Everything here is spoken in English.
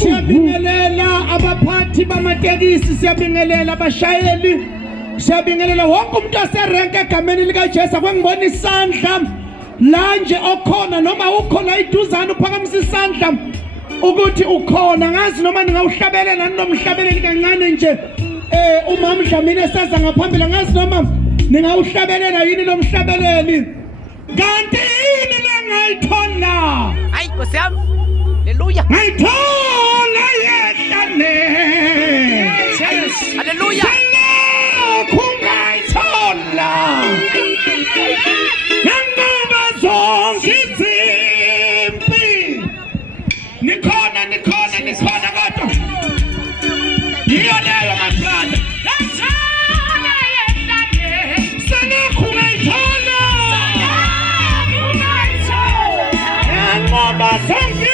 Siyabingelela abaphathi bamatekisi, siyabingelela abashayeli, siyabingelela wonke umuntu oserenke egameni likaJesu. Kwengibona isandla la nje okhona noma ukhona iduzana uphakamisa isandla ukuthi ukhona. Ngazi noma ningawuhlabelela ninomhlabeleli kancane nje umama Dlamini esaza ngaphambili, ngazi noma ningawuhlabelela yini lo mhlabeleli. Kanti yini lengayithola? Hayi Nkosi yami. Haleluya. Ngayithola yehlane. Haleluya. Kungayithola. Ngoba zonke izimpi nikhona kodwa yiyo leyo my brother. Ngoba zonke